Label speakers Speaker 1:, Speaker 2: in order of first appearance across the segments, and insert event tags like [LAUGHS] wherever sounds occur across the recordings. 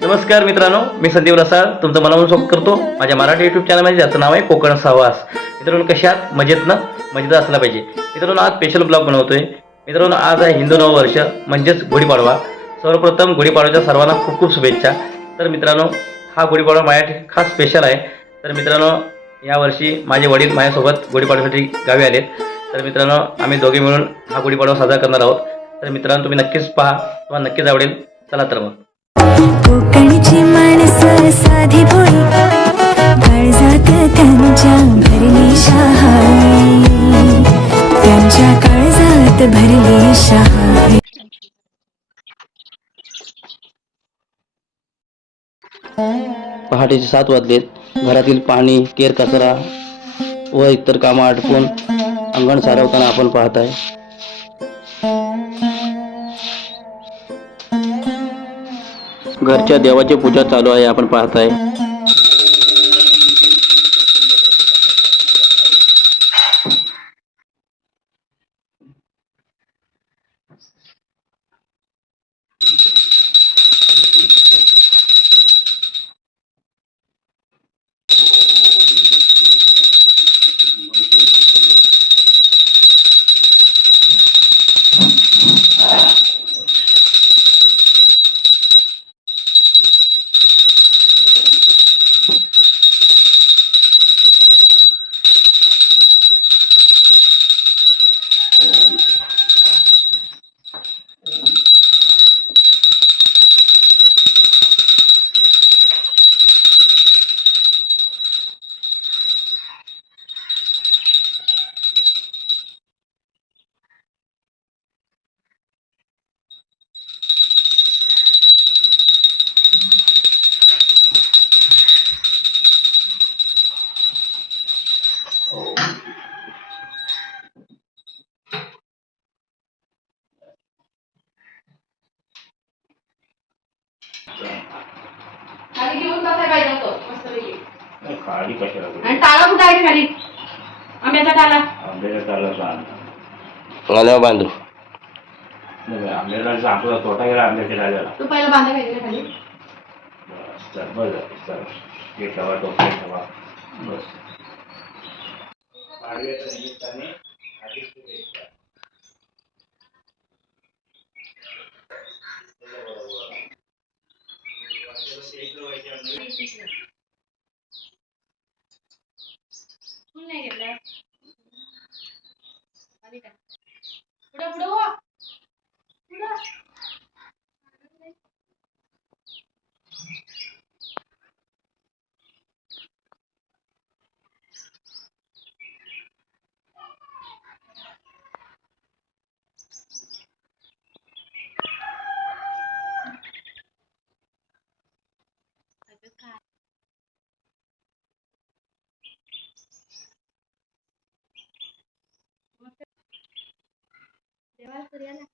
Speaker 1: नमस्कार मित्रांनो मी संदीप रसाळ तुमचं मनापासून स्वागत करतो. माझ्या मराठी युट्यूब चॅनलमध्ये ज्याचं नाव आहे कोकण सहवास. मित्रांनो कशात मजेतनं मजेत असला पाहिजे. मित्रांनो आज स्पेशल ब्लॉग बनवतोय. मित्रांनो आज आहे हिंदू नववर्ष म्हणजेच गुढीपाडवा. सर्वप्रथम गुढीपाडव्याच्या सर्वांना खूप खूप शुभेच्छा. तर मित्रांनो हा गुढीपाडवा माझ्या खास स्पेशल आहे. तर मित्रांनो यावर्षी माझे वडील माझ्यासोबत गुढीपाडव्यासाठी गावी आलेत. तर मित्रांनो आम्ही दोघे मिळून हा गुढीपाडवा साजरा करणार आहोत. तर मित्रांनो तुम्ही नक्कीच पहा. तुम्हाला नक्कीच आवडेल. चला तर मग.
Speaker 2: कोकणची माणसं साधी भोळी काळजात त्यांच्या भरली शहाणी. त्यांच्या काळजात भरली शहाणी.
Speaker 1: पहाटेचे सात वाजलेत. घरातील पाणी केर कचरा व इतर कामं आटपून अंगण सारवताना आपण पाहत आहे. घरच्या देवाची पूजा चालू आहे आपण पाहत
Speaker 3: खाली
Speaker 4: कशाला?
Speaker 3: आणि कुठं आहे खाली? आंब्याचा
Speaker 4: त्याला सांग.
Speaker 1: बांधू?
Speaker 4: आंब्याला आपला तोटा गेला आंब्याच्या राजाला.
Speaker 3: तू पहिला बांधा पाहिजे खाली.
Speaker 4: बस चल बस झालं, चल हे ठेवा टोपे ठेवा बस पाडव्याच्या निमित्ताने हार्दिक शुभेच्छा. त्याच्याबरोबर. वर्षाला एक व्हायच्या आंब्याला
Speaker 3: फुल नाही घेतलं खाली टाक. पुढं पुढं हो पुढं देवाला सूर्याला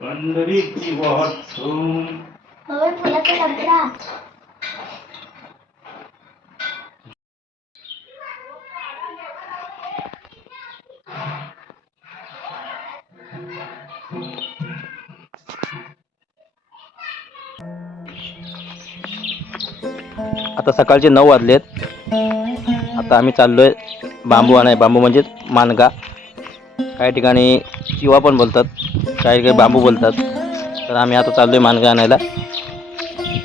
Speaker 4: पंढरीची वाट
Speaker 1: आता सकाळचे नऊ वाजलेत. आता आम्ही चाललोय बांबू आणाय. बांबू म्हणजेच मानगा. काही ठिकाणी शिवा पण बोलतात. काही ठिकाणी बांबू बोलतात. तर आम्ही आता चाललोय मानगा आणायला.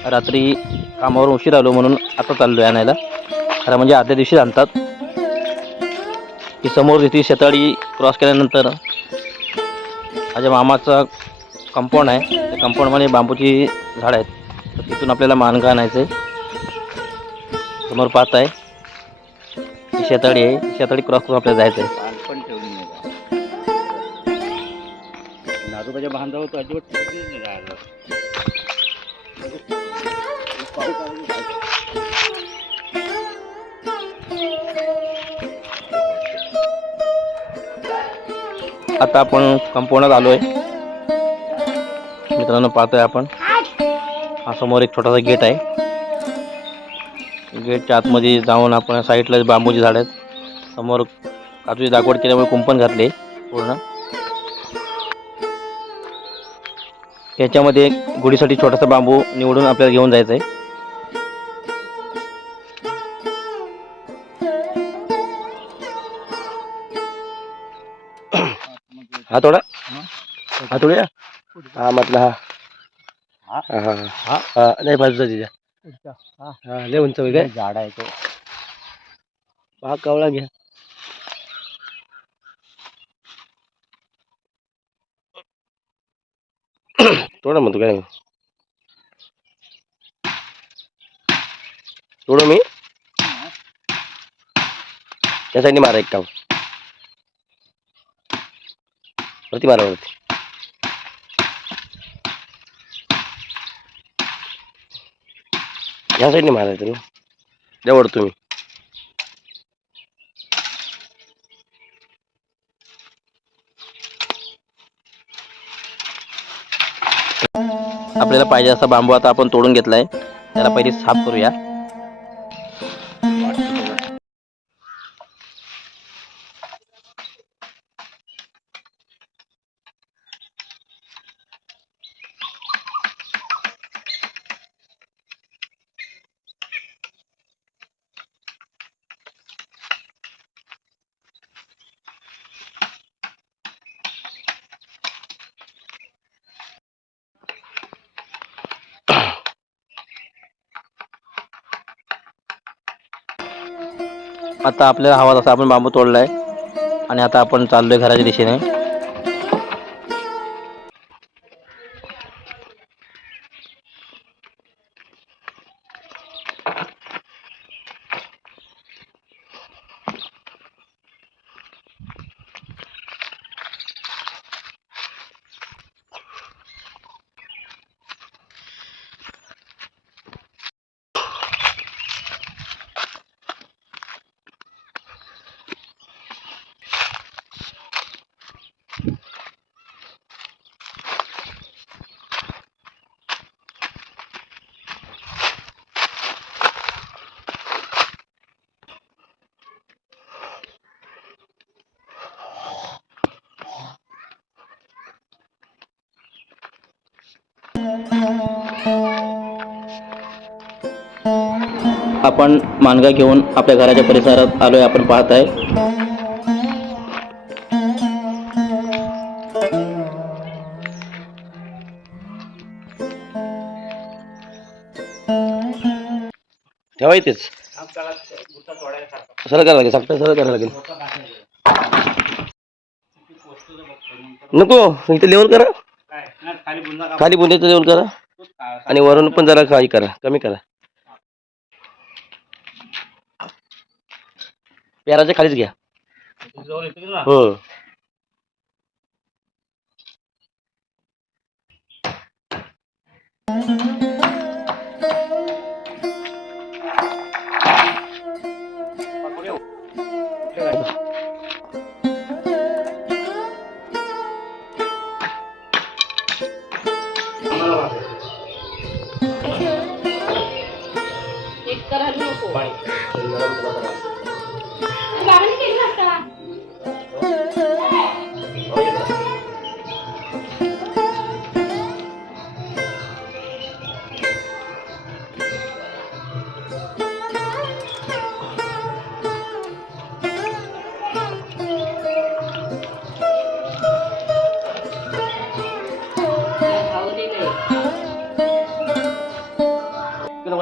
Speaker 1: रात्री कामावरून उशीर आलो म्हणून आता चाललोय आणायला. खरं म्हणजे आदल्या दिवशी आणतात. की समोर तिथे शेताळी क्रॉस केल्यानंतर माझ्या मामाचा कंपाऊंड आहे. त्या कंपाऊंडमध्ये बांबूची झाडं आहेत. तर तिथून आपल्याला मानगा आणायचं आहे समोर पाहत आहे. शेताळी आहे. शेताळी क्रॉस करून आपल्याला जायचं आहे
Speaker 4: पान पण ठेवली नाही का नाजोबाच्या बांधावर तर अजिबात ठेवली नाही राहिलं?
Speaker 1: आता आपण कंपाऊंडात आलो आहे मित्रांनो पाहतोय आपण. हा समोर एक छोटासा गेट आहे. गेटच्या आतमध्ये जाऊन आपण साईडला बांबूची झाड आहेत. समोर काजूची लागवड केल्यामुळे कुंपण घातले पूर्ण. याच्यामध्ये गुढीसाठी छोटासा बांबू निवडून आपल्याला घेऊन जायचं आहे हा थोडा हा थोडा हा म्हटलं हा.
Speaker 4: हा?
Speaker 1: हा हा. हा. हा नाही बाजूचा तिच्या हा. लय उंच वगैरे
Speaker 4: झाड आहे तो.
Speaker 1: हा कवळा घ्या. थोडं म्हणतो काय? थोडं मी? त्या साईडने मारा एक काम वरती मारा वरती. ह्या साईडने मारायचं ना जवळ तुम्ही. आपल्याला पाहिजे असा बांबू आता आपण तोडून घेतलाय. त्याला पहिले साफ करूया. आता आपल्याला हवा तसा आपण बांबू तोडलाय. आणि आता आपण चाललोय घराच्या दिशेने. आपण मानगा घेऊन आपल्या घराच्या परिसरात आलोय आपण पाहत आहे ठेवा इथेच. सरळ करायला लागेल सांगता सरळ करायला लागेल. नको इथे लेवल करा.
Speaker 4: खाली बुंदा
Speaker 1: खाली लेवल करा. आणि वरून पण जरा काही करा कमी करा. पेराच्या खालीच घ्या. हो.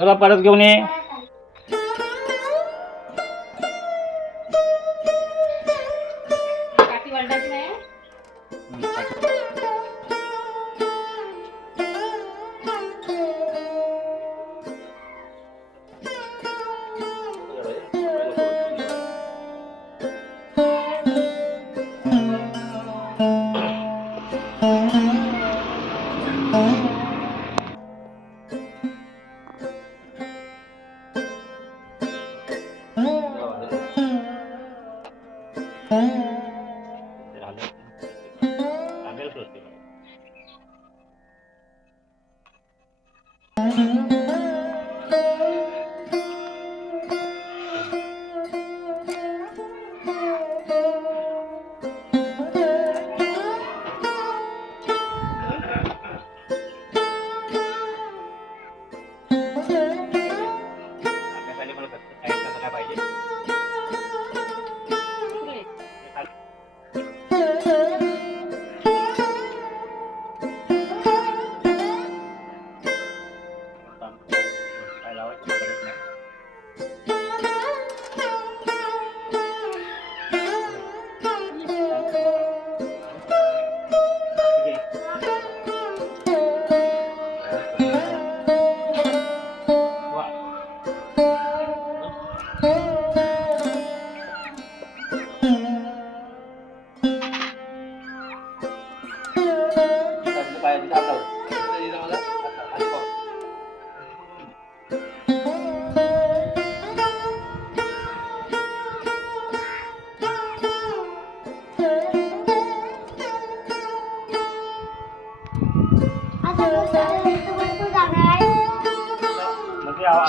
Speaker 4: चला परत घेऊन ये.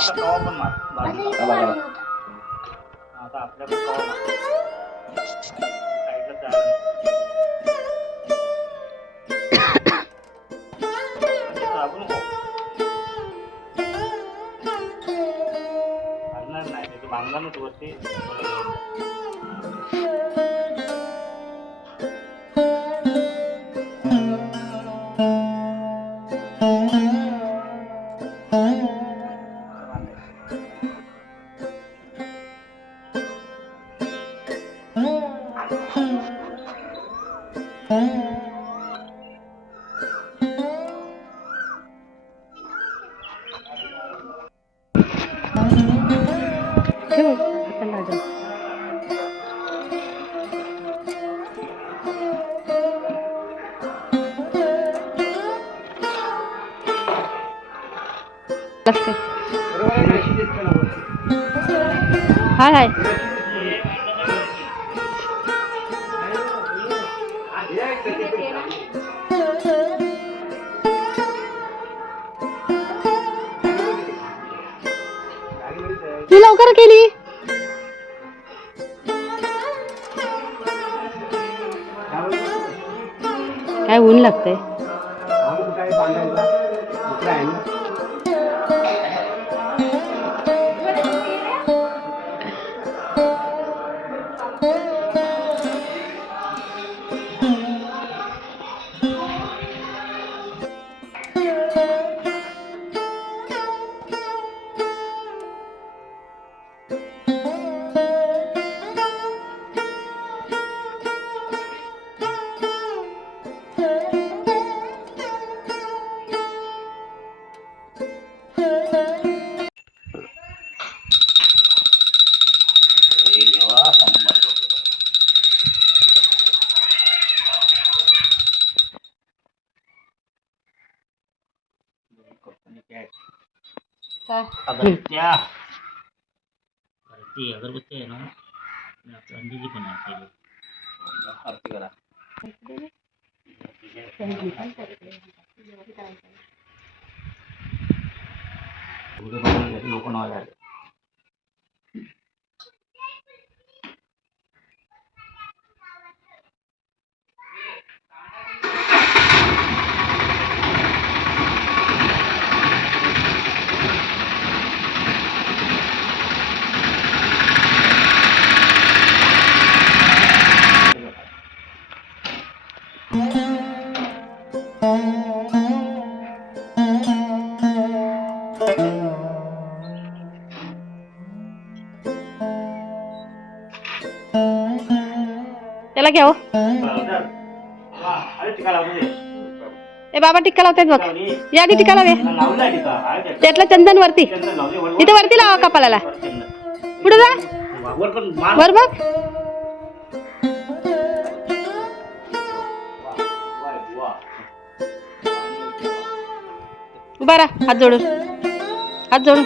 Speaker 4: आता कवा पण मार
Speaker 2: असं
Speaker 4: बाजूला.
Speaker 2: इथं
Speaker 1: बघा.
Speaker 2: मारलं होतं.
Speaker 4: आता आपल्याकडे कवा मार साईडला जायला नको. लागू नको. लागणार नाही ते बांधणार ना तू वरती थोडं घेऊन
Speaker 3: हाय हाय. तू लवकर केली? काय ऊन लागतंय?
Speaker 4: अगरबत्त्या. ती अगरबत्ती आहे ना? अंडीची पण आहे.
Speaker 1: आरती करा. [LAUGHS] लोक नाव झाले
Speaker 3: ए बाबा टिक्का लावतायत बघ. या आधी टिक्का लावे
Speaker 4: टिका.
Speaker 3: त्यातलं चंदन वरती. इथे वरती लावा कपालाला. पुढे जा.
Speaker 4: वर
Speaker 3: बघ. उभा राहा हात जोडून. हात जोडून.